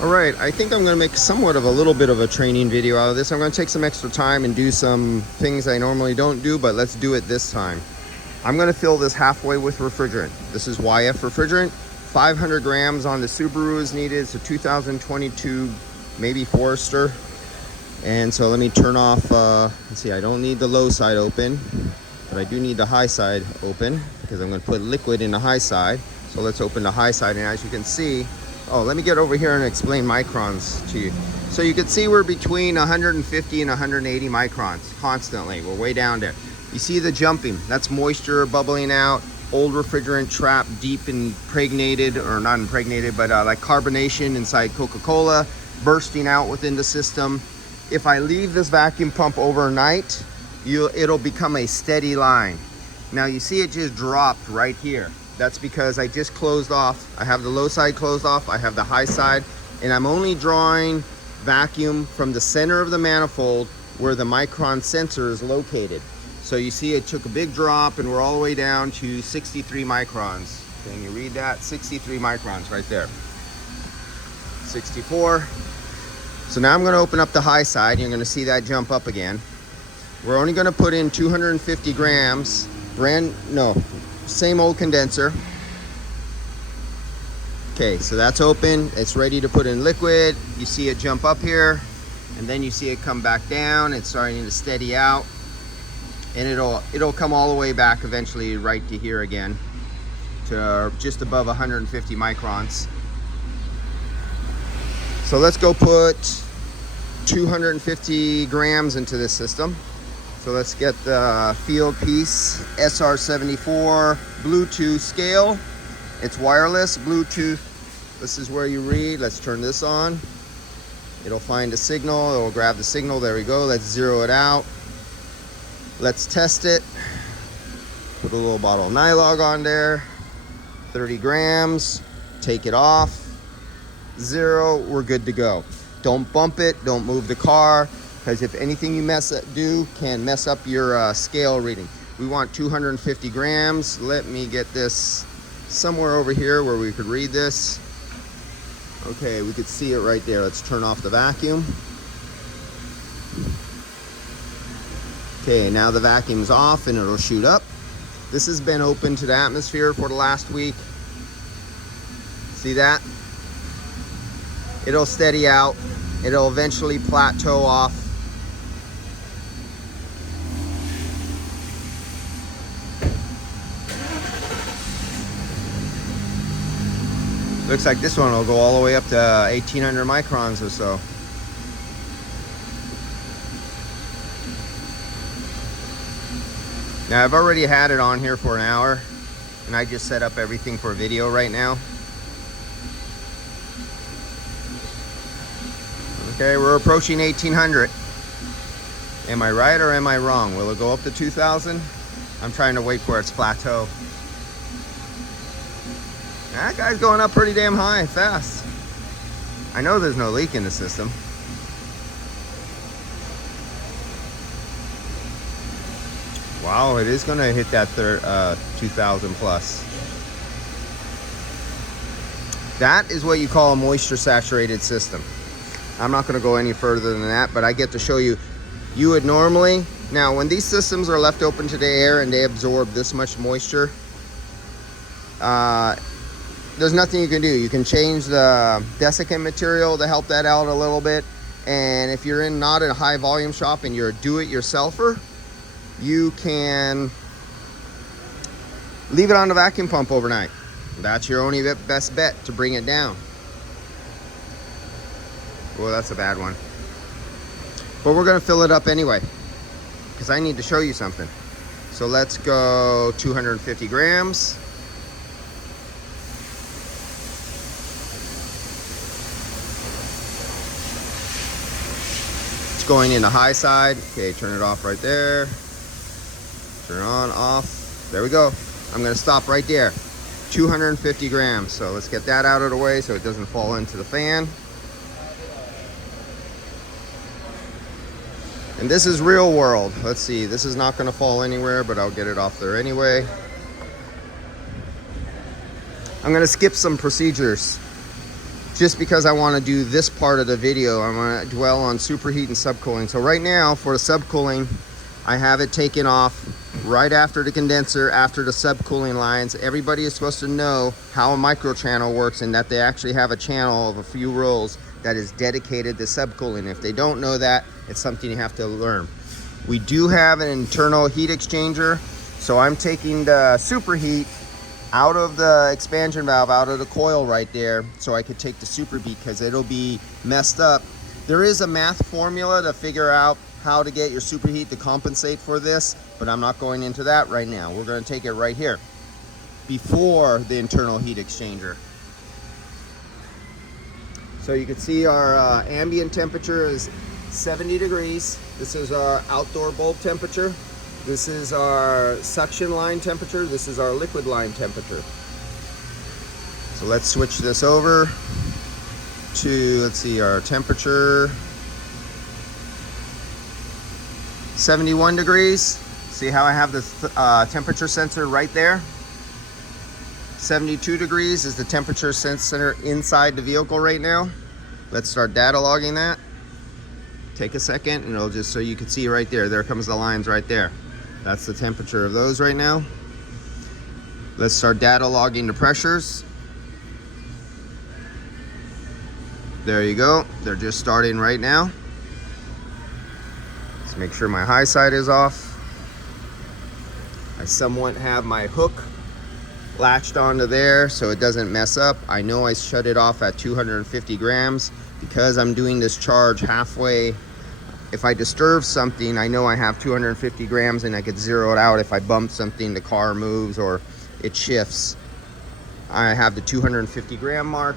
All right, I think I'm gonna make somewhat of a little bit of a training video out of this. I'm gonna take some extra time and do some things I normally don't do, but let's do it this time. I'm gonna fill this halfway with refrigerant. This is YF refrigerant. 500 grams on the Subaru is needed. It's a 2022, maybe Forester. And so let me turn off, let's see, I don't need the low side open, but I do need the high side open because I'm gonna put liquid in the high side. So let's open the high side, and as you can see, oh, let me get over here and explain microns to you. So you can see we're between 150 and 180 microns constantly. We're way down there. You see the jumping, that's moisture bubbling out, old refrigerant trapped deep impregnated, or not impregnated, but like carbonation inside Coca-Cola, bursting out within the system. If I leave this vacuum pump overnight, it'll become a steady line. Now you see it just dropped right here. That's because I just closed off. I have the low side closed off, I have the high side, and I'm only drawing vacuum from the center of the manifold where the micron sensor is located. So you see it took a big drop and we're all the way down to 63 microns. Can you read that? 63 microns right there. 64. So now I'm gonna open up the high side. You're gonna see that jump up again. We're only gonna put in 250 grams, same old condenser. Okay, so that's open. It's ready to put in liquid. You see it jump up here, and then you see it come back down. It's starting to steady out, and it'll come all the way back eventually right to here again, to just above 150 microns. So let's go put 250 grams into this system. So let's get the field piece, SR74 Bluetooth scale. It's wireless Bluetooth. This is where you read. Let's turn this on. It'll find a signal. It'll grab the signal. There we go. Let's zero it out. Let's test it. Put a little bottle of Nylog on there. 30 grams. Take it off. Zero. We're good to go. Don't bump it. Don't move the car, because if anything you can mess up your scale reading. We want 250 grams. Let me get this somewhere over here where we could read this. Okay, we could see it right there. Let's turn off the vacuum. Okay, now the vacuum's off and it'll shoot up. This has been open to the atmosphere for the last week. See that? It'll steady out. It'll eventually plateau off. Looks like this one will go all the way up to 1800 microns or so. Now I've already had it on here for an hour, and I just set up everything for video right now. Okay, we're approaching 1800. Am I right or am I wrong? Will it go up to 2000? I'm trying to wait for its plateau. That guy's going up pretty damn high, fast. I know there's no leak in the system. Wow, it is gonna hit that 2000 plus. That is what you call a moisture saturated system. I'm not gonna go any further than that, but I get to show you. You would normally, now when these systems are left open to the air and they absorb this much moisture, there's nothing you can do. You can change the desiccant material to help that out a little bit. And if you're not in a high volume shop and you're a do-it-yourselfer, you can leave it on the vacuum pump overnight. That's your only best bet to bring it down. Well, that's a bad one. But we're gonna fill it up anyway, because I need to show you something. So let's go 250 grams. It's going in the high side. Okay, turn it off right there. Turn it on, off. There we go. I'm gonna stop right there. 250 grams. So let's get that out of the way so it doesn't fall into the fan. And this is real world. Let's see, this is not gonna fall anywhere, but I'll get it off there anyway. I'm gonna skip some procedures just because I want to do this part of the video. I want to dwell on superheat and subcooling. So right now for the subcooling, I have it taken off right after the condenser, after the subcooling lines. Everybody is supposed to know how a micro channel works and that they actually have a channel of a few rows that is dedicated to subcooling. If they don't know that, it's something you have to learn. We do have an internal heat exchanger, so I'm taking the superheat out of the expansion valve, out of the coil right there, so I could take the superheat because it'll be messed up. There is a math formula to figure out how to get your superheat to compensate for this, but I'm not going into that right now. We're going to take it right here before the internal heat exchanger. So you can see our ambient temperature is 70 degrees. This is our outdoor bulb temperature. This is our suction line temperature. This is our liquid line temperature. So let's switch this over to, let's see, our temperature. 71 degrees. See how I have the temperature sensor right there? 72 degrees is the temperature sensor inside the vehicle right now. Let's start data logging that. Take a second and it'll just, so you can see right there. There comes the lines right there. That's the temperature of those right now. Let's start data logging the pressures. There you go. They're just starting right now. Let's make sure my high side is off. I somewhat have my hook latched onto there so it doesn't mess up. I know I shut it off at 250 grams because I'm doing this charge halfway. If I disturb something, I know I have 250 grams and I could zero it out. If I bump something, the car moves or it shifts. I have the 250 gram mark.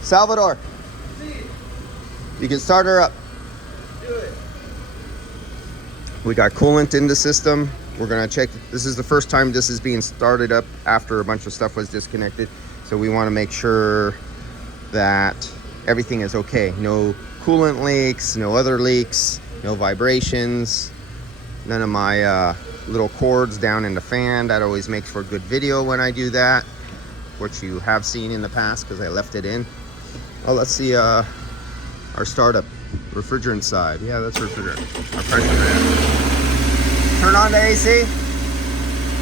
Salvador, you can start her up. Do it. We got coolant in the system. We're gonna check. This is the first time this is being started up after a bunch of stuff was disconnected. So we wanna make sure that everything is okay. No coolant leaks, no other leaks, no vibrations, none of my little cords down in the fan. That always makes for good video when I do that, which you have seen in the past because I left it in. Oh, let's see our startup refrigerant side. Yeah, that's refrigerant. Our pressure there. Turn on the AC.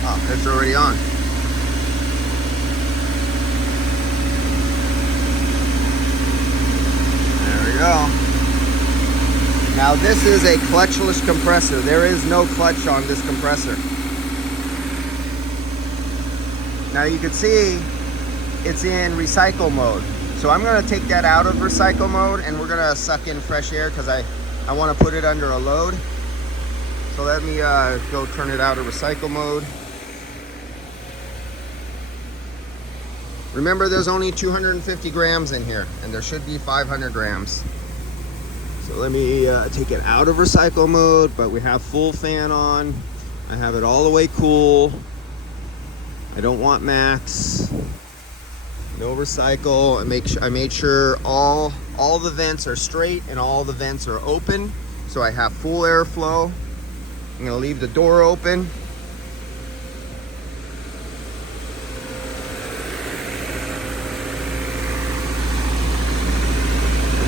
Oh, it's already on. Go. Now this is a clutchless compressor. There is no clutch on this compressor. Now you can see it's in recycle mode. So I'm going to take that out of recycle mode and we're going to suck in fresh air because I want to put it under a load. So let me go turn it out of recycle mode. Remember, there's only 250 grams in here, and there should be 500 grams. So let me take it out of recycle mode, but we have full fan on. I have it all the way cool. I don't want max. No recycle. I made sure all the vents are straight and all the vents are open, so I have full airflow. I'm gonna leave the door open.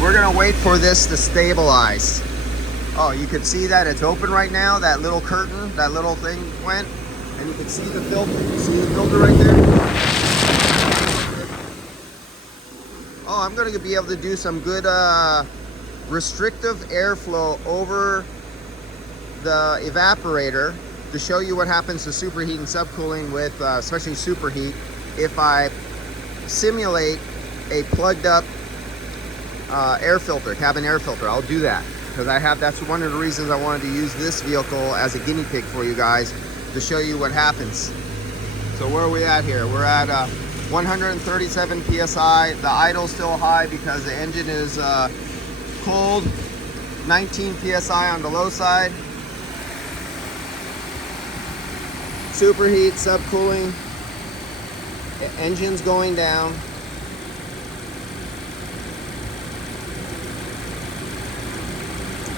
We're gonna wait for this to stabilize. Oh, you can see that it's open right now. That little curtain, that little thing went, and you can see the filter. You see the filter right there? Oh, I'm gonna be able to do some good restrictive airflow over the evaporator to show you what happens to superheat and subcooling with, especially superheat, if I simulate a plugged up air filter, cabin air filter. I'll do that because that's one of the reasons I wanted to use this vehicle as a guinea pig for you guys to show you what happens. So where are we at here? We're at 137 psi. The idle's still high because the engine is cold. 19 psi on the low side. Superheat, subcooling. The engine's going down.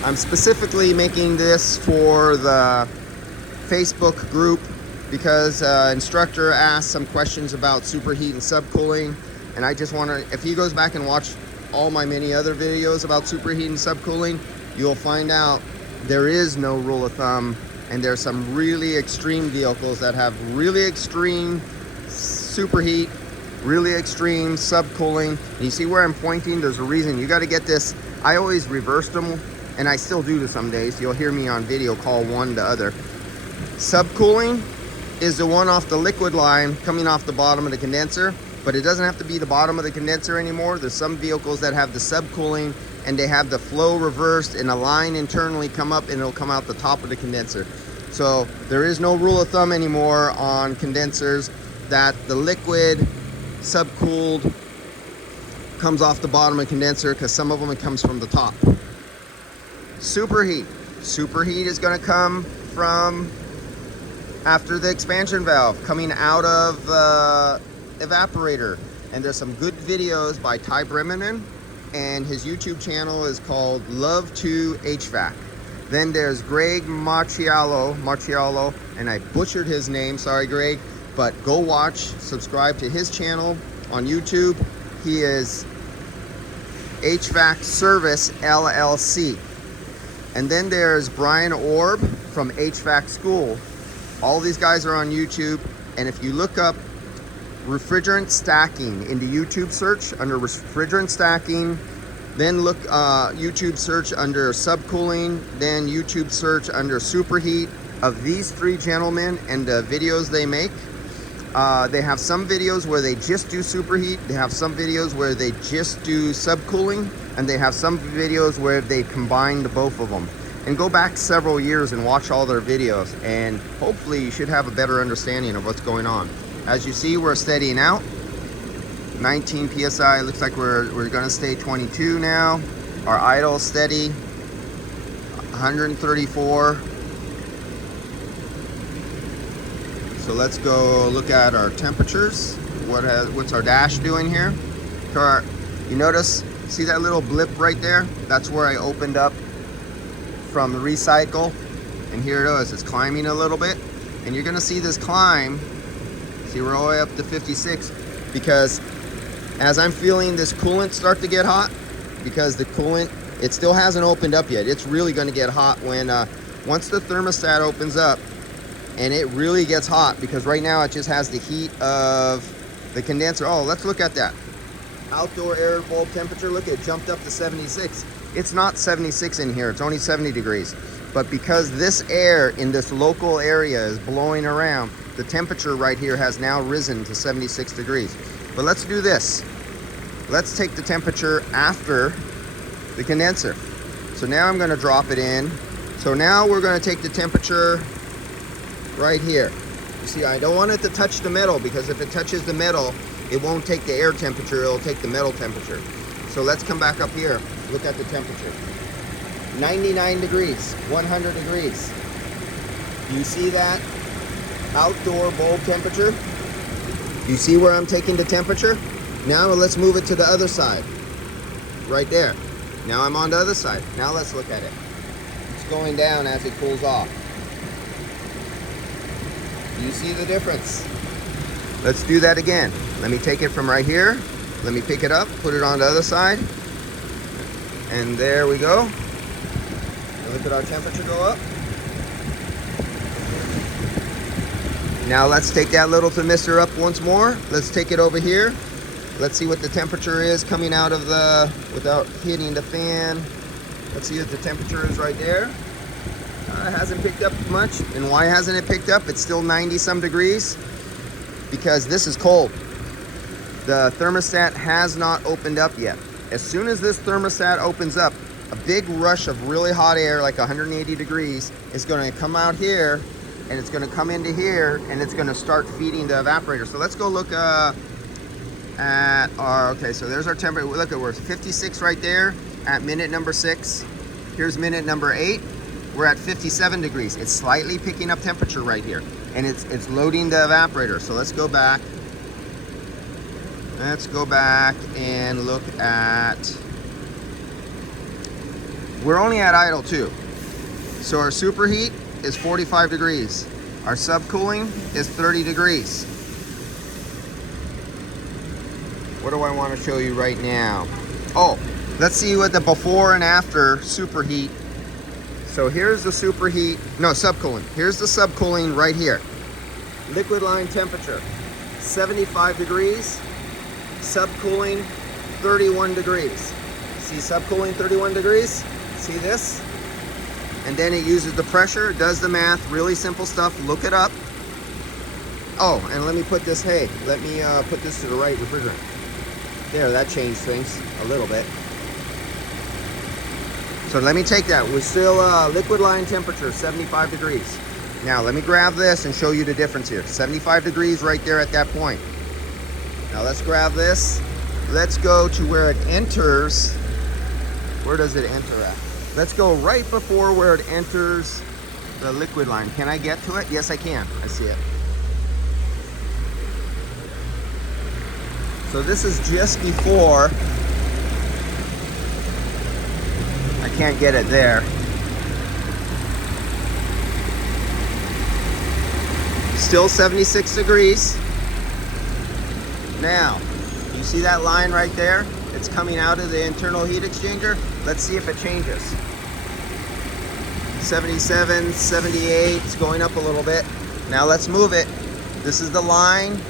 I'm specifically making this for the Facebook group because instructor asked some questions about superheat and subcooling, and I just want to, if he goes back and watch all my many other videos about superheat and subcooling, you'll find out there is no rule of thumb, and there's some really extreme vehicles that have really extreme superheat, really extreme subcooling. And you see where I'm pointing? There's a reason. You got to get this. I always reversed them, and I still do to some days. You'll hear me on video call one to other. Subcooling is the one off the liquid line coming off the bottom of the condenser, but it doesn't have to be the bottom of the condenser anymore. There's some vehicles that have the subcooling and they have the flow reversed and a line internally come up and it'll come out the top of the condenser. So there is no rule of thumb anymore on condensers that the liquid subcooled comes off the bottom of the condenser, because some of them it comes from the top. Superheat. Superheat is going to come from after the expansion valve, coming out of the evaporator. And there's some good videos by Ty Bremen, and his YouTube channel is called Love to HVAC. Then there's Greg Marcialo, and I butchered his name, sorry Greg, but go watch, subscribe to his channel on YouTube. He is HVAC Service LLC. And then there's Brian Orb from HVAC School. All these guys are on YouTube, and if you look up refrigerant stacking into YouTube search under refrigerant stacking, then look YouTube search under subcooling, then YouTube search under superheat, of these three gentlemen and the videos they make. They have some videos where they just do superheat, they have some videos where they just do subcooling, and they have some videos where they combine the both of them. And go back several years and watch all their videos, and hopefully you should have a better understanding of what's going on. As you see, we're steadying out. 19 psi. Looks like we're going to stay 22 now. Our idle steady 134. So let's go look at our temperatures. What's our dash doing here? You notice, see that little blip right there? That's where I opened up from the recycle, and here it is. It's climbing a little bit, and you're gonna see this climb. See, we're all the way up to 56, because as I'm feeling this coolant start to get hot, because the coolant, it still hasn't opened up yet. It's really gonna get hot when once the thermostat opens up, and it really gets hot, because right now it just has the heat of the condenser. Oh, let's look at that. Outdoor air bulb temperature, look, it jumped up to 76. It's not 76 in here, it's only 70 degrees. But because this air in this local area is blowing around, the temperature right here has now risen to 76 degrees. But let's do this. Let's take the temperature after the condenser. So now I'm gonna drop it in. So now we're gonna take the temperature right here. You see, I don't want it to touch the metal, because if it touches the metal, it won't take the air temperature, it'll take the metal temperature. So let's come back up here, look at the temperature. 99 degrees, 100 degrees. Do you see that outdoor bulb temperature? Do you see where I'm taking the temperature? Now let's move it to the other side, right there. Now I'm on the other side. Now let's look at it. It's going down as it cools off. Do you see the difference? Let's do that again. Let me take it from right here. Let me pick it up, put it on the other side. And there we go. And look at our temperature go up. Now let's take that little thermistor up once more. Let's take it over here. Let's see what the temperature is coming out of the, without hitting the fan. Let's see what the temperature is right there. It hasn't picked up much. And why hasn't it picked up? It's still 90 some degrees. Because this is cold. The thermostat has not opened up yet. As soon as this thermostat opens up, a big rush of really hot air, like 180 degrees, is going to come out here, and it's going to come into here, and it's going to start feeding the evaporator. So let's go look at our, okay, so there's our temperature. Look at, we're 56 right there at minute number 6. Here's minute number 8. We're at 57 degrees. It's slightly picking up temperature right here, and it's loading the evaporator. So let's go back. Let's go back and look at, we're only at idle 2. So our superheat is 45 degrees. Our subcooling is 30 degrees. What do I want to show you right now? Oh, let's see what the before and after superheat. So here's the superheat, no, subcooling. Here's the subcooling right here. Liquid line temperature, 75 degrees. Subcooling, 31 degrees. See subcooling 31 degrees? See this? And then it uses the pressure, does the math, really simple stuff, look it up. Oh, and let me put this, hey, let me put this to the right refrigerant. There, that changed things a little bit. So let me take that. We're still liquid line temperature, 75 degrees. Now let me grab this and show you the difference here. 75 degrees right there at that point. Now let's grab this. Let's go to where it enters. Where does it enter at? Let's go right before where it enters the liquid line. Can I get to it? Yes, I can. I see it. So this is just before. I can't get it there. Still 76 degrees. Now, you see that line right there? It's coming out of the internal heat exchanger. Let's see if it changes. 77, 78, it's going up a little bit. Now let's move it. This is the line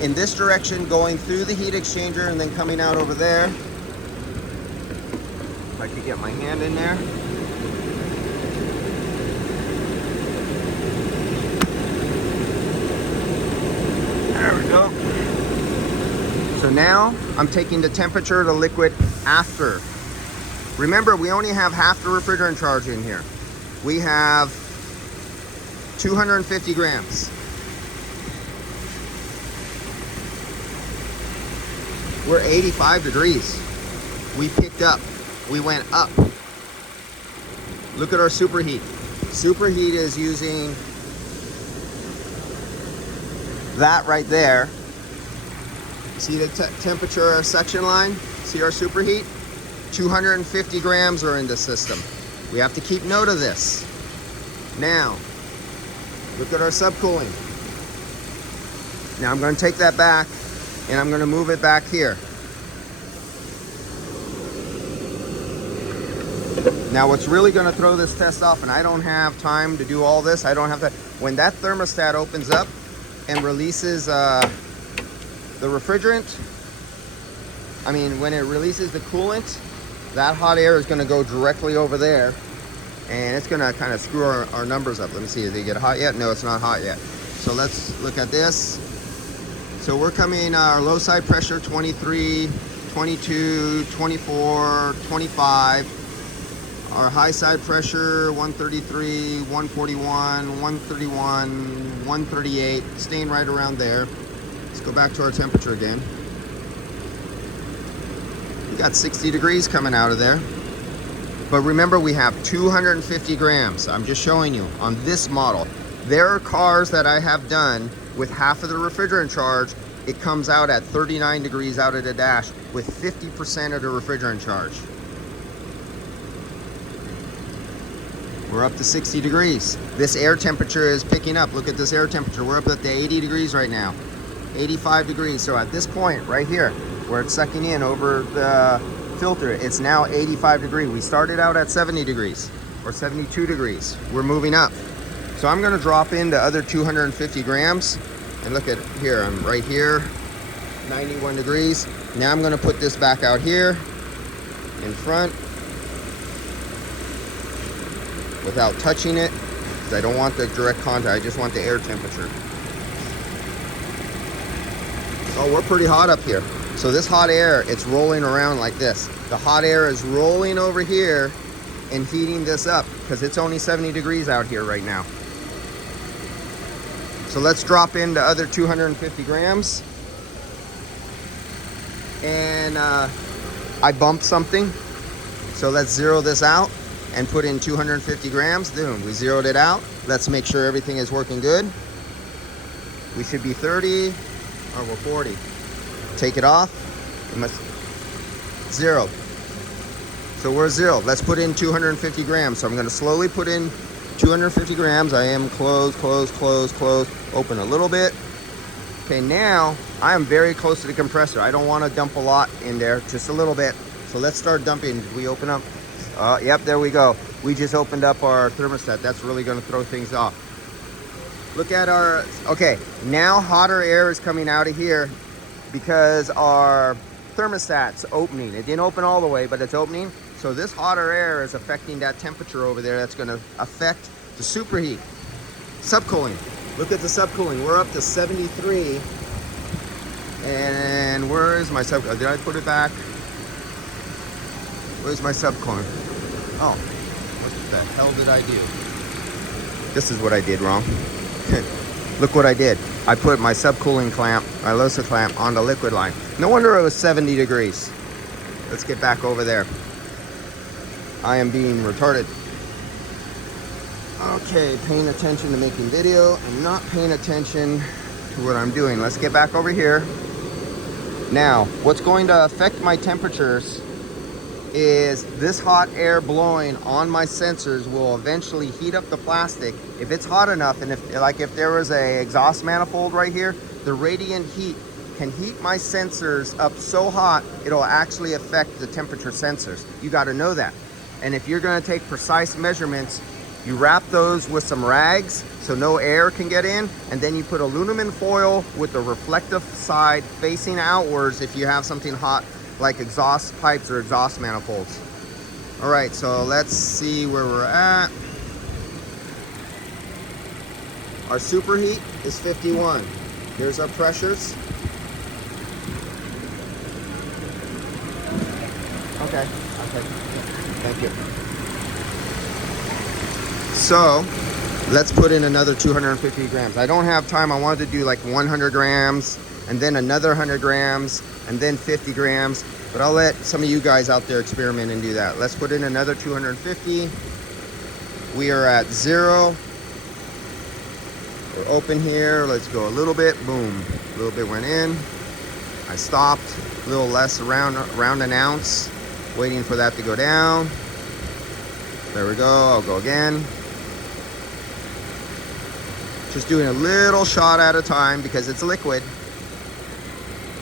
in this direction going through the heat exchanger and then coming out over there. If I could get my hand in there. There we go. So now I'm taking the temperature of the liquid after. Remember, we only have half the refrigerant charge in here. We have 250 grams. We're 85 degrees. We picked up. We went up. Look at our superheat. Superheat is using that right there. See the temperature section line? See our superheat? 250 grams are in the system. We have to keep note of this. Now, look at our subcooling. Now I'm going to take that back and I'm going to move it back here. Now what's really going to throw this test off, and I don't have time to do all this, I don't have to, when that thermostat opens up and releases the refrigerant, when it releases the coolant, that hot air is going to go directly over there and it's going to kind of screw our numbers up. Let me see, did it get hot yet? No, it's not hot yet. So let's look at this. So we're coming, our low side pressure 23, 22, 24, 25. Our high side pressure 133, 141, 131, 138, staying right around there. Let's go back to our temperature again. We got 60 degrees coming out of there. But remember, we have 250 grams. I'm just showing you on this model. There are cars that I have done with half of the refrigerant charge. It comes out at 39 degrees out of the dash with 50% of the refrigerant charge. We're up to 60 degrees. This air temperature is picking up. Look at this air temperature. We're up at the 80 degrees right now. 85 degrees. So at this point right here, where it's sucking in over the filter, it's now 85 degrees. We started out at 70 degrees or 72 degrees. We're moving up. So I'm gonna drop in the other 250 grams and look at here, I'm right here, 91 degrees. Now I'm gonna put this back out here in front without touching it, because I don't want the direct contact, I just want the air temperature. Oh, we're pretty hot up here. So this hot air, it's rolling around like this. The hot air is rolling over here and heating this up because it's only 70 degrees out here right now. So let's drop in the other 250 grams. And I bumped something. So let's zero this out and put in 250 grams. Boom, we zeroed it out. Let's make sure everything is working good. We should be 30, or we're 40. Take it off. It must zero. So we're zero. Let's put in 250 grams. So I'm going to slowly put in 250 grams. I am close. Open a little bit. Okay, now I am very close to the compressor. I don't want to dump a lot in there, just a little bit. So let's start dumping. Did we open up? Yep, there we go. We just opened up our thermostat. That's really going to throw things off. Look at our, okay, now hotter air is coming out of here because our thermostat's opening. It didn't open all the way, but it's opening. So this hotter air is affecting that temperature over there. That's going to affect the superheat. Subcooling. Look at the subcooling. We're up to 73. And where is my subcooling? Did I put it back? Where's my subcooling? Oh, what the hell did I do? This is what I did wrong. Look what I did. I put my subcooling clamp, my LOSA clamp, on the liquid line. No wonder it was 70 degrees. Let's get back over there. I am being retarded. Okay, paying attention to making video. I'm not paying attention to what I'm doing. Let's get back over here. Now, what's going to affect my temperatures is this hot air blowing on my sensors will eventually heat up the plastic. If it's hot enough, and if there was a exhaust manifold right here, the radiant heat can heat my sensors up so hot, it'll actually affect the temperature sensors. You got to know that. And if you're going to take precise measurements, you wrap those with some rags so no air can get in, and then you put aluminum foil with the reflective side facing outwards if you have something hot like exhaust pipes or exhaust manifolds. All right, so let's see where we're at. Our superheat is 51. Here's our pressures. Okay, thank you. So let's put in another 250 grams. I don't have time. I wanted to do like 100 grams and then another 100 grams and then 50 grams, but I'll let some of you guys out there experiment and do that. Let's put in another 250. We are at 0. We're open here. Let's go a little bit. Boom. A little bit went in. I stopped. A little less, around an ounce. Waiting for that to go down. There we go. I'll go again. Just doing a little shot at a time because it's liquid,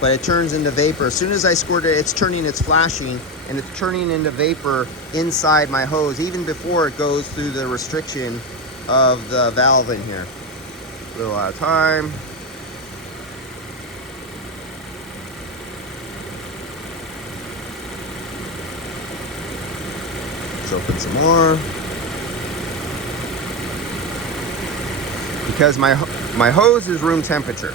but it turns into vapor. As soon as I squirt it, it's flashing, and it's turning into vapor inside my hose, even before it goes through the restriction of the valve in here. A little at a time. Let's open some more. Because my hose is room temperature.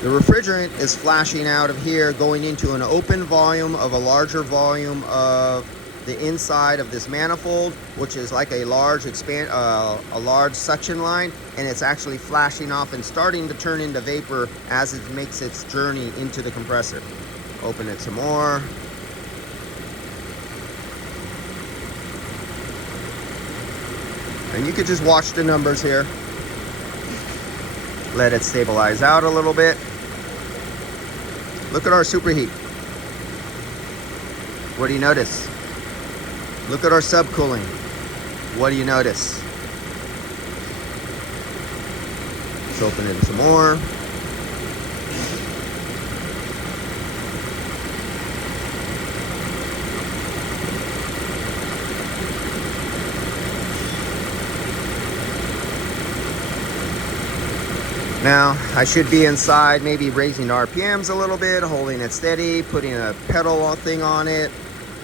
The refrigerant is flashing out of here, going into an open volume of a larger volume of the inside of this manifold, which is like a large large suction line, and it's actually flashing off and starting to turn into vapor as it makes its journey into the compressor. Open it some more. And you could just watch the numbers here. Let it stabilize out a little bit. Look at our superheat. What do you notice? Look at our subcooling. What do you notice? Let's open it some more. Now, I should be inside, maybe raising RPMs a little bit, holding it steady, putting a pedal thing on it,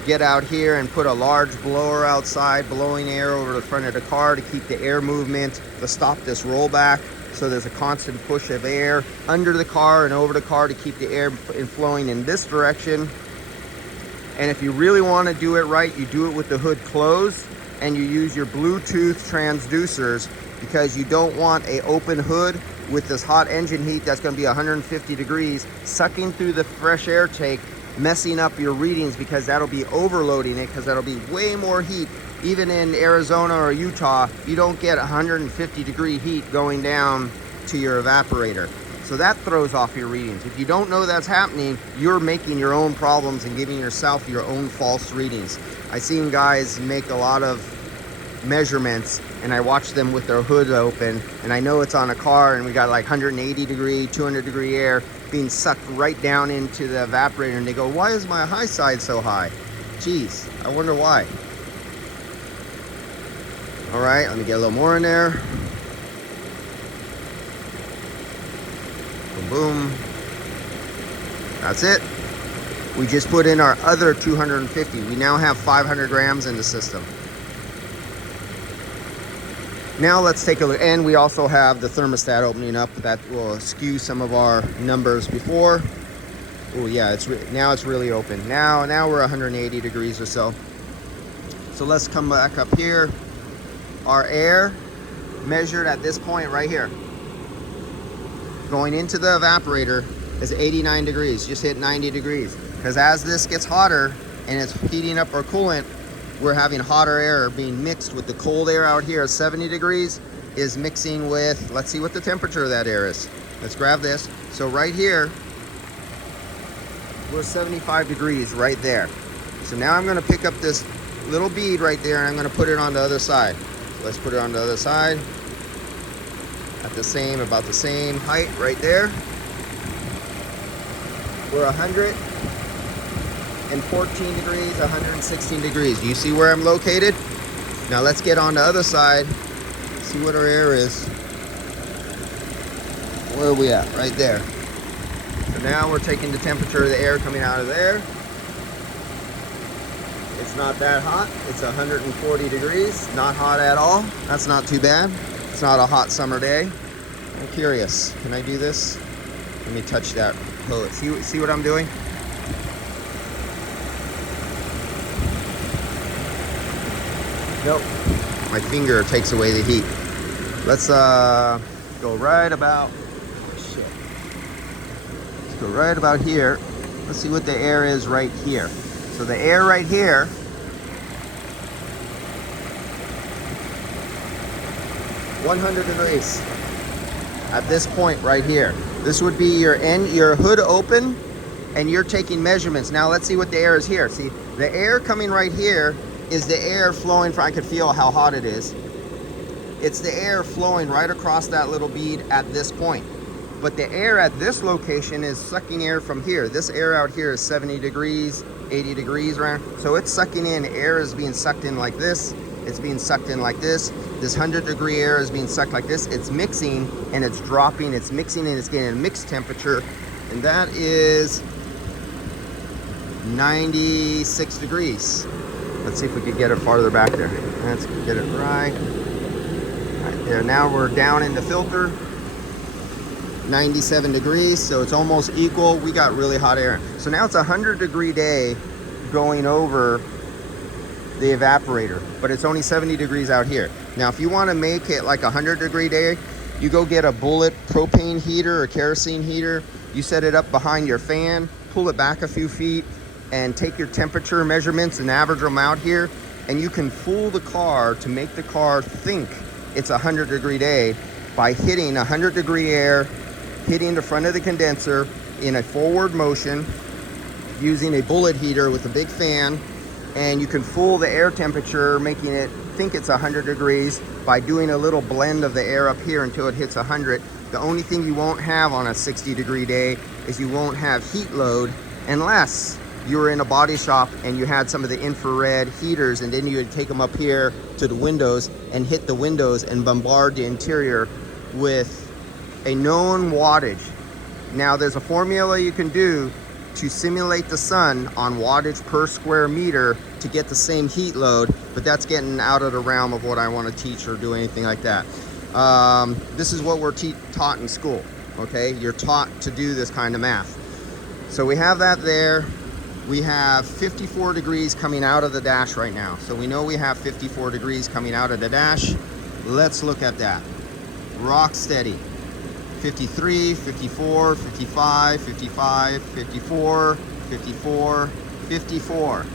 get out here and put a large blower outside, blowing air over the front of the car to keep the air movement, to stop this rollback. So there's a constant push of air under the car and over the car to keep the air flowing in this direction. And if you really want to do it right, you do it with the hood closed and you use your Bluetooth transducers, because you don't want an open hood with this hot engine heat that's going to be 150 degrees sucking through the fresh air take, messing up your readings, because that'll be overloading it, because that'll be way more heat. Even in Arizona or Utah, you don't get 150 degree heat going down to your evaporator. So that throws off your readings. If you don't know that's happening, you're making your own problems and giving yourself your own false readings. I've seen guys make a lot of measurements, and I watch them with their hood open, and I know it's on a car, and we got like 180 degree, 200 degree air being sucked right down into the evaporator, and they go, why is my high side so high? Geez, I wonder why. All right, let me get a little more in there. Boom, boom. That's it. We just put in our other 250. We now have 500 grams in the system. Now let's take a look, and we also have the thermostat opening up. That will skew some of our numbers before. Oh yeah, now it's really open. Now we're 180 degrees or so. So let's come back up here. Our air measured at this point right here, going into the evaporator, is 89 degrees. Just hit 90 degrees. Because as this gets hotter and it's heating up our coolant, we're having hotter air being mixed with the cold air out here at 70 degrees is mixing with, let's see what the temperature of that air is. Let's grab this. So right here, we're 75 degrees right there. So now I'm gonna pick up this little bead right there and I'm gonna put it on the other side. So let's put it on the other side at about the same height right there. We're 114 degrees, 116 degrees. Do you see where I'm located? Now let's get on the other side, see what our air is. Where are we at? Right there. So now we're taking the temperature of the air coming out of there. It's not that hot. It's 140 degrees. Not hot at all. That's not too bad. It's not a hot summer day. I'm curious. Can I do this? Let me touch that hose. See what I'm doing? Nope. My finger takes away the heat. Let's go right about, let's go right about here. Let's see what the air is right here. So the air right here, (100 degrees at this point right here. This would be your hood open, and you're taking measurements. Now let's see what the air is here. See, the air coming right here is the air flowing from, I can feel how hot it is. It's the air flowing right across that little bead at this point. But the air at this location is sucking air from here. This air out here is 70 degrees, 80 degrees around. So it's sucking in, air is being sucked in like this. It's being sucked in like this. This 100-degree air is being sucked like this. It's mixing and it's dropping, it's mixing and it's getting a mixed temperature. And that is 96 degrees. Let's see if we could get it farther back there. Let's get it right there. Now we're down in the filter, 97 degrees, so it's almost equal. We got really hot air. So now it's a 100-degree day going over the evaporator, but it's only 70 degrees out here. Now, if you want to make it like a 100-degree day, you go get a bullet propane heater or kerosene heater. You set it up behind your fan, pull it back a few feet, and take your temperature measurements and average them out here, and you can fool the car to make the car think it's a 100-degree day by hitting 100-degree air, hitting the front of the condenser in a forward motion using a bullet heater with a big fan, and you can fool the air temperature, making it think it's 100 degrees by doing a little blend of the air up here until it hits 100. The only thing you won't have on a 60-degree day is you won't have heat load unless you were in a body shop and you had some of the infrared heaters, and then you would take them up here to the windows and hit the windows and bombard the interior with a known wattage. Now there's a formula you can do to simulate the sun on wattage per square meter to get the same heat load, but that's getting out of the realm of what I want to teach or do anything like that. This is what we're taught in school, okay? You're taught to do this kind of math. So we have that there. We have 54 degrees coming out of the dash right now. So we know we have 54 degrees coming out of the dash. Let's look at that. Rock steady. 53, 54, 55, 55, 54, 54, 54.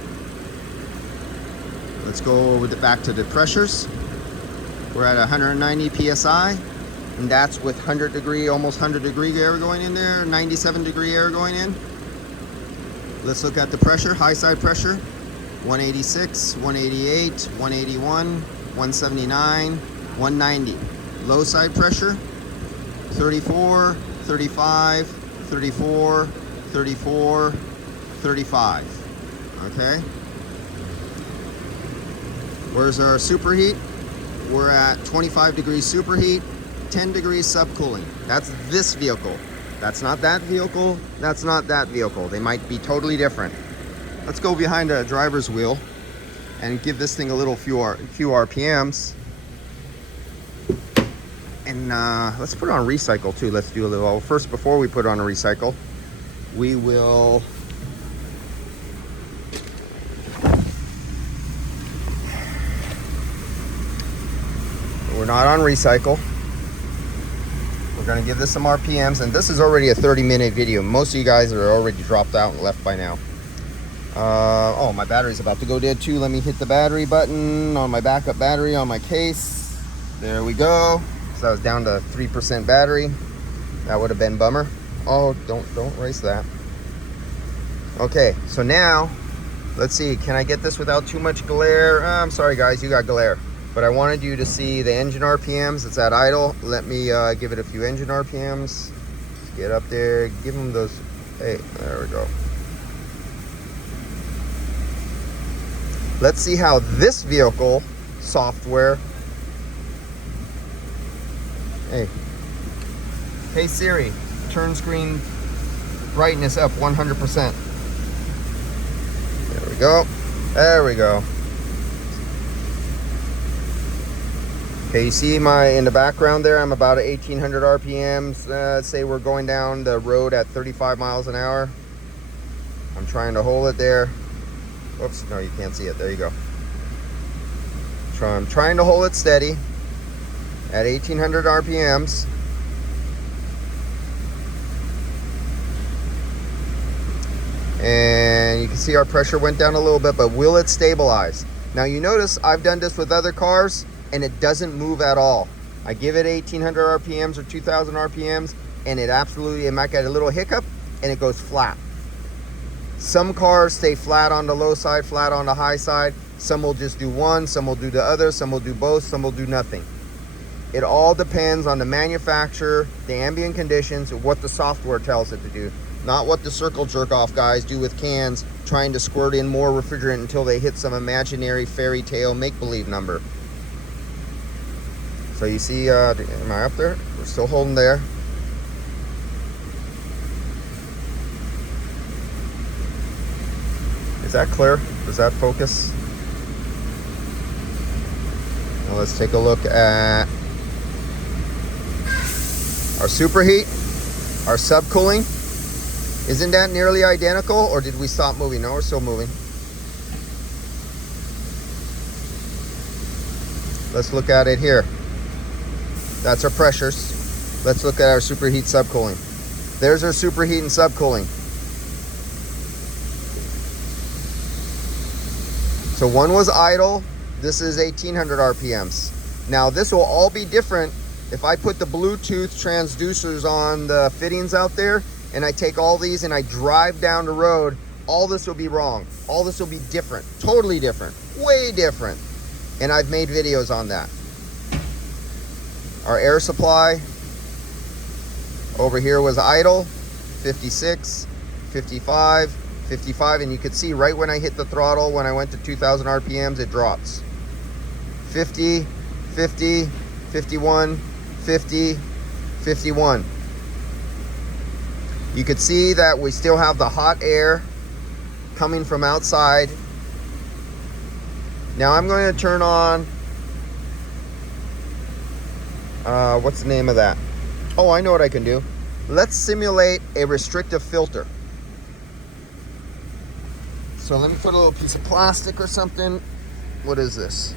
Let's go with it back to the pressures. We're at 190 PSI, and that's with 100 degree, almost 100 degree air going in there, 97 degree air going in. Let's look at the pressure, high side pressure, 186, 188, 181, 179, 190. Low side pressure, 34, 35, 34, 34, 35. Okay. Where's our superheat? We're at 25 degrees superheat, 10 degrees subcooling. That's this vehicle. That's not that vehicle. That's not that vehicle. They might be totally different. Let's go behind a driver's wheel and give this thing a little few RPMs. And let's put it on recycle too. Let's do a little, first before we put it on a recycle, we will we're not on recycle. We're gonna give this some RPMs, and this is already a 30-minute video. Most of you guys are already dropped out and left by now. Oh, my battery's about to go dead too. Let me hit the battery button on my backup battery on my case. There we go. So I was down to 3% battery. That would have been bummer. Oh, don't race that. Okay, so now let's see, can I get this without too much glare? I'm sorry guys, you got glare, but I wanted you to see the engine RPMs. It's at idle. Let me give it a few engine RPMs. Just get up there, give them those. Hey, there we go. Let's see how this vehicle software. Hey Siri, turn screen brightness up 100%. There we go. There we go. Okay, you see in the background there, I'm about at 1800 RPMs. Say we're going down the road at 35 miles an hour. I'm trying to hold it there. Oops, no, you can't see it. There you go. I'm trying to hold it steady at 1800 RPMs. And you can see our pressure went down a little bit, but will it stabilize? Now you notice I've done this with other cars and it doesn't move at all. I give it 1800 RPMs or 2000 RPMs and it might get a little hiccup and it goes flat. Some cars stay flat on the low side, flat on the high side. Some will just do one, some will do the other, some will do both, some will do nothing. It all depends on the manufacturer, the ambient conditions, and what the software tells it to do. Not what the circle jerk off guys do with cans, trying to squirt in more refrigerant until they hit some imaginary fairy tale make-believe number. So you see, am I up there? We're still holding there. Is that clear? Does that focus? Now let's take a look at our superheat, our subcooling. Isn't that nearly identical, or did we stop moving? No, we're still moving. Let's look at it here. That's our pressures. Let's look at our superheat subcooling. There's our superheat and subcooling. So one was idle. This is 1800 RPMs. Now this will all be different if I put the Bluetooth transducers on the fittings out there and I take all these and I drive down the road. All this will be wrong. All this will be different, totally different, way different. And I've made videos on that. Our air supply over here was idle, 56, 55, 55, and you could see right when I hit the throttle, when I went to 2000 RPMs, it drops. 50, 50, 51, 50, 51. You could see that we still have the hot air coming from outside. Now I'm going to turn on, what's the name of that? Oh, I know what I can do. Let's simulate a restrictive filter. So let me put a little piece of plastic or something. What is this?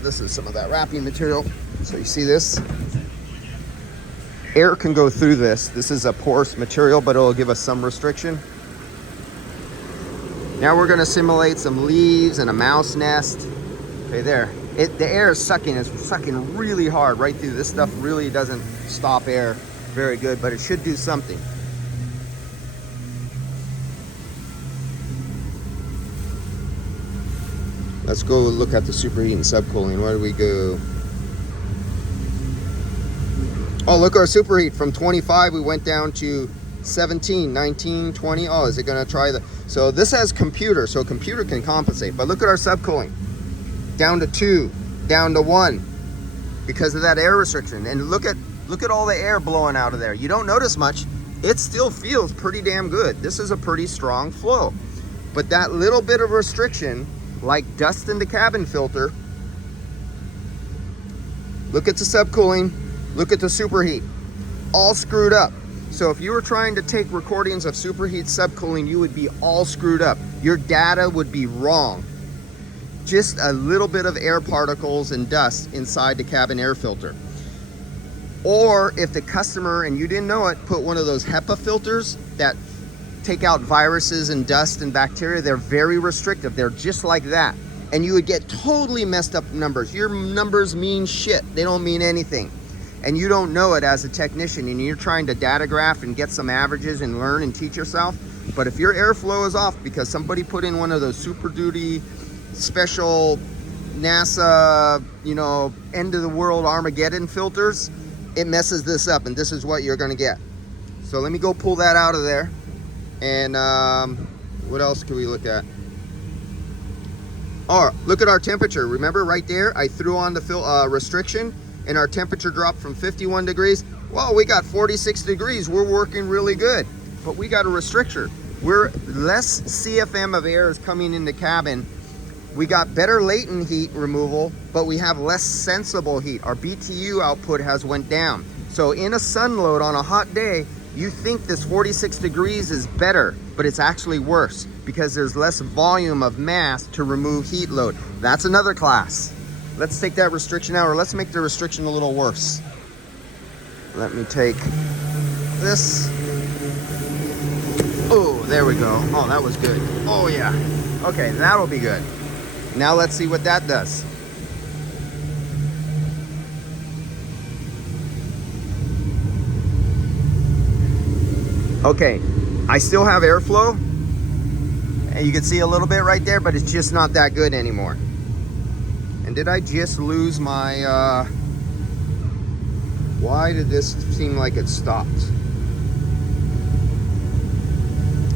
This is some of that wrapping material. So you see this? Air can go through this. This is a porous material, but it'll give us some restriction. Now we're gonna simulate some leaves and a mouse nest. Okay, there. The air is sucking. It's sucking really hard right through. This stuff really doesn't stop air very good, but it should do something. Let's go look at the superheat and subcooling. Where do we go? Oh, look at our superheat. From 25, we went down to 17, 19, 20. Oh, is it gonna try the... So this has computer, so computer can compensate. But look at our subcooling. Down to 2, down to 1, because of that air restriction. And look at all the air blowing out of there. You don't notice much. It still feels pretty damn good. This is a pretty strong flow. But that little bit of restriction, like dust in the cabin filter, look at the subcooling, look at the superheat, all screwed up. So if you were trying to take recordings of superheat subcooling, you would be all screwed up. Your data would be wrong. Just a little bit of air particles and dust inside the cabin air filter. Or if the customer, and you didn't know it, put one of those HEPA filters that take out viruses and dust and bacteria. They're very restrictive. They're just like that. And you would get totally messed up numbers. Your numbers mean shit. They don't mean anything. And you don't know it as a technician, and you're trying to data graph and get some averages and learn and teach yourself. But if your airflow is off because somebody put in one of those Super Duty special NASA, you know, end of the world Armageddon filters, it messes this up, and this is what you're gonna get. So let me go pull that out of there. And what else can we look at? Oh, look at our temperature. Remember right there, I threw on the restriction, and our temperature dropped from 51 degrees. Well, we got 46 degrees. We're working really good, but we got a restrictor. We're less CFM of air is coming in the cabin. We got better latent heat removal, but we have less sensible heat. Our BTU output has went down. So in a sun load on a hot day, you think this 46 degrees is better, but it's actually worse because there's less volume of mass to remove heat load. That's another class. Let's take that restriction out, or let's make the restriction a little worse. Let me take this. Oh, there we go. Oh, that was good. Oh yeah. Okay, that'll be good. Now let's see what that does. Okay, I still have airflow, and you can see a little bit right there, but it's just not that good anymore. And did I just lose my, why did this seem like it stopped?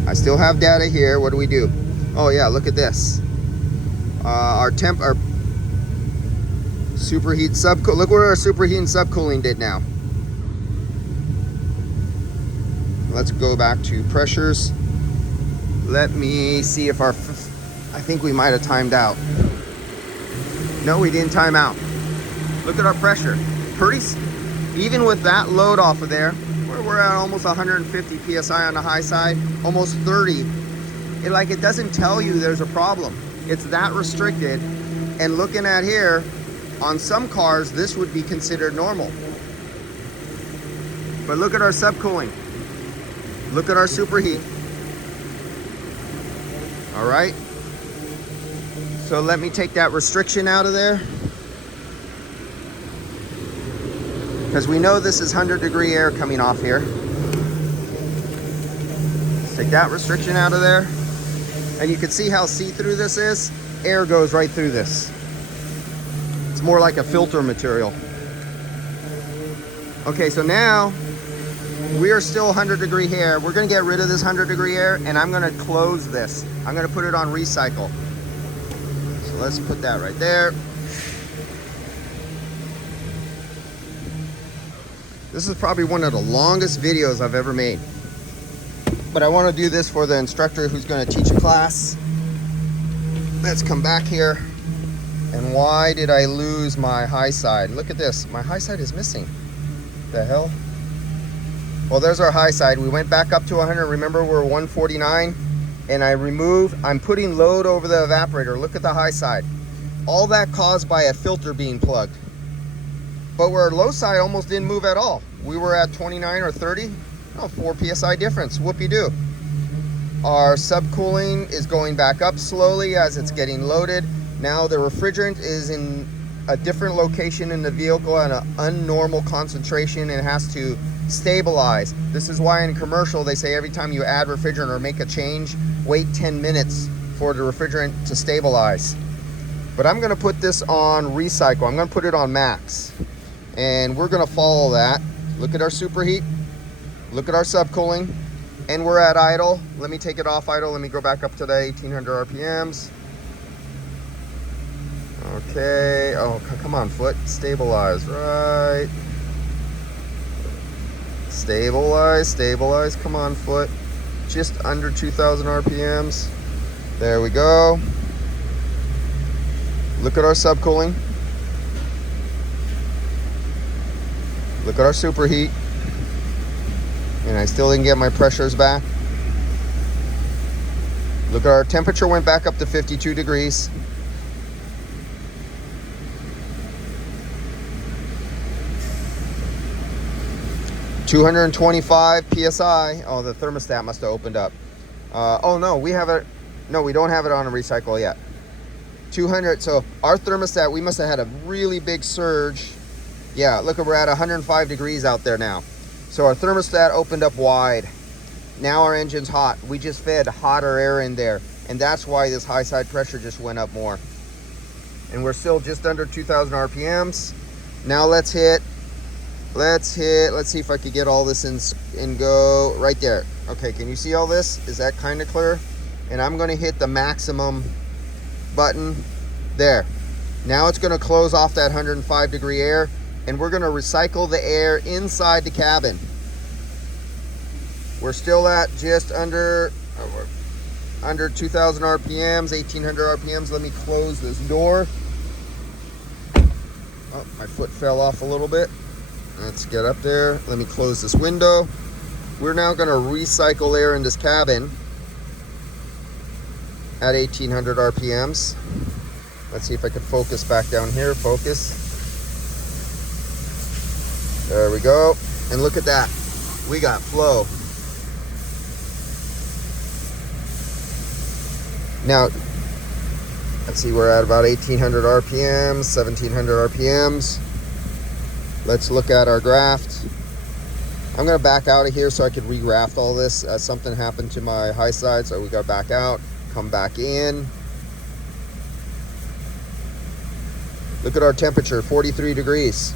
I still have data here. What do we do? Oh yeah, look at this. Our temp, our superheat subcooling. Look what our superheat and subcooling did now. Let's go back to pressures. Let me see if our, I think we might have timed out. No, we didn't time out. Look at our pressure. Pretty, even with that load off of there, we're at almost 150 PSI on the high side, almost 30. It doesn't tell you there's a problem. It's that restricted. And looking at here, on some cars, this would be considered normal. But look at our subcooling. Look at our superheat. All right. So let me take that restriction out of there, because we know this is 100-degree air coming off here. Let's take that restriction out of there. And you can see how see-through this is. Air goes right through this. It's more like a filter material. Okay, so now we are still 100-degree air. We're gonna get rid of this 100-degree air, and I'm gonna close this. I'm gonna put it on recycle. So let's put that right there. This is probably one of the longest videos I've ever made. But I wanna do this for the instructor who's gonna teach a class. Let's come back here. And why did I lose my high side? Look at this, my high side is missing. The hell? Well, there's our high side. We went back up to 100. Remember, we're 149. And I'm putting load over the evaporator. Look at the high side. All that caused by a filter being plugged. But our low side almost didn't move at all. We were at 29 or 30. Oh, 4 PSI difference. Whoopie-doo. Our subcooling is going back up slowly as it's getting loaded. Now the refrigerant is in a different location in the vehicle at an unnormal concentration, and it has to stabilize. This is why in commercial they say every time you add refrigerant or make a change, wait 10 minutes for the refrigerant to stabilize. But I'm gonna put this on recycle. I'm gonna put it on max. And we're gonna follow that. Look at our superheat, look at our subcooling, and we're at idle. Let me take it off idle. Let me go back up to the 1800 RPMs. Okay, oh, come on, foot, stabilize, right. Stabilize, come on, foot. Just under 2000 RPMs. There we go. Look at our subcooling. Look at our superheat. And I still didn't get my pressures back. Look at our temperature went back up to 52 degrees. (225 PSI). Oh, the thermostat must have opened up. Oh no, we have it. No, we don't have it on a recycle yet. 200. So our thermostat, we must have had a really big surge. Yeah, look, we're at 105 degrees out there now. So our thermostat opened up wide. Now our engine's hot. We just fed hotter air in there, and that's why this high side pressure just went up more. And we're still just under 2000 RPMs. Now let's see if I could get all this in and go right there. Okay, can you see all this? Is that kind of clear? And I'm gonna hit the maximum button there. Now it's gonna close off that 105 degree air, and we're gonna recycle the air inside the cabin. We're still at just under 2000 RPMs, 1800 RPMs. Let me close this door. Oh, my foot fell off a little bit. Let's get up there. Let me close this window. We're now going to recycle air in this cabin at 1800 RPMs. Let's see if I can focus back down here. Focus. There we go. And look at that. We got flow. Now, let's see, we're at about 1800 RPMs, 1700 RPMs. Let's look at our graft. I'm gonna back out of here so I could re-graft all this. Something happened to my high side, so we gotta back out, come back in. Look at our temperature, 43 degrees.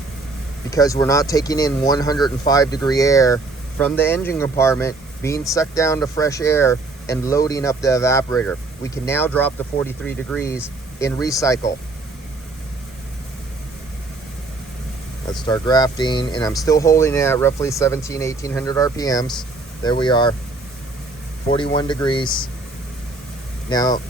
Because we're not taking in 105 degree air from the engine compartment, being sucked down to fresh air and loading up the evaporator. We can now drop to 43 degrees in recycle. Let's start grafting, and I'm still holding it at roughly 1800 RPMs. There we are, 41 degrees. Now,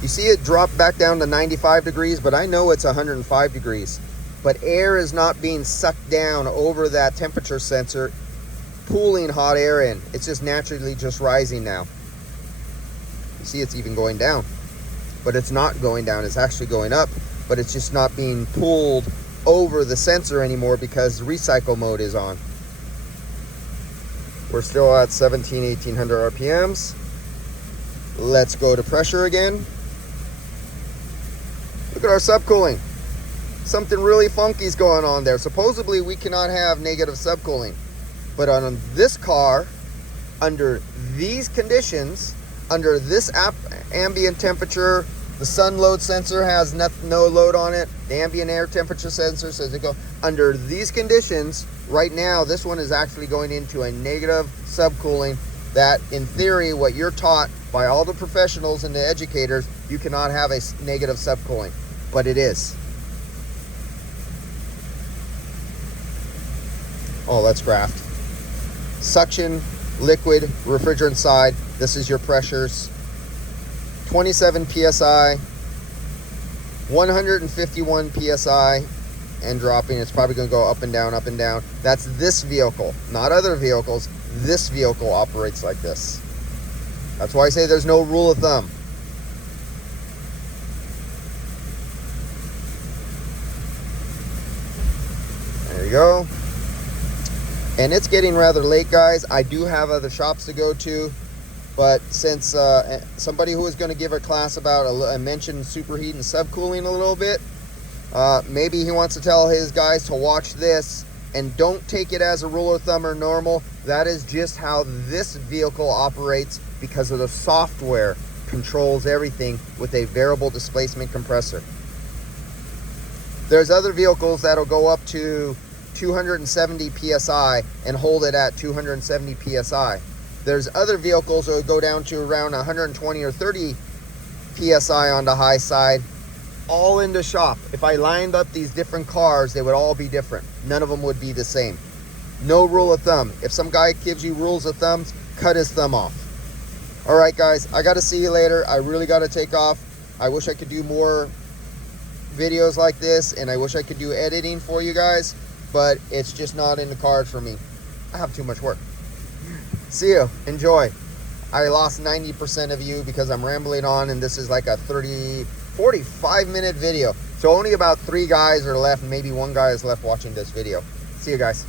you see it drop back down to 95 degrees, but I know it's 105 degrees. But air is not being sucked down over that temperature sensor, pulling hot air in. It's just naturally just rising now. You see it's even going down, but it's not going down. It's actually going up, but it's just not being pulled over the sensor anymore because recycle mode is on. We're still at 1800 RPMs. Let's go to pressure again. Look at our subcooling. Something really funky is going on there. Supposedly we cannot have negative subcooling, but on this car, under these conditions, under this ambient temperature, the sun load sensor has no load on it. The ambient air temperature sensor says it go under these conditions. Right now, this one is actually going into a negative subcooling. That, in theory, what you're taught by all the professionals and the educators, you cannot have a negative subcooling, but it is. Oh, let's graft. Suction, liquid, refrigerant side. This is your pressures. 27 PSI, 151 PSI, and dropping. It's probably going to go up and down, up and down. That's this vehicle, not other vehicles. This vehicle operates like this. That's why I say there's no rule of thumb. There you go. And it's getting rather late, guys. I do have other shops to go to. But since somebody who was going to give a class about, I mentioned superheat and subcooling a little bit, maybe he wants to tell his guys to watch this and don't take it as a rule of thumb or normal. That is just how this vehicle operates because of the software controls everything with a variable displacement compressor. There's other vehicles that'll go up to 270 PSI and hold it at 270 PSI. There's other vehicles that will go down to around 120 or 30 PSI on the high side, all in the shop. If I lined up these different cars, they would all be different. None of them would be the same. No rule of thumb. If some guy gives you rules of thumbs, cut his thumb off. All right, guys, I got to see you later. I really got to take off. I wish I could do more videos like this, and I wish I could do editing for you guys, but it's just not in the cards for me. I have too much work. See you. Enjoy. I lost 90% of you because I'm rambling on, and this is like a 45-minute video. So only about 3 guys are left, maybe 1 guy is left watching this video. See you guys.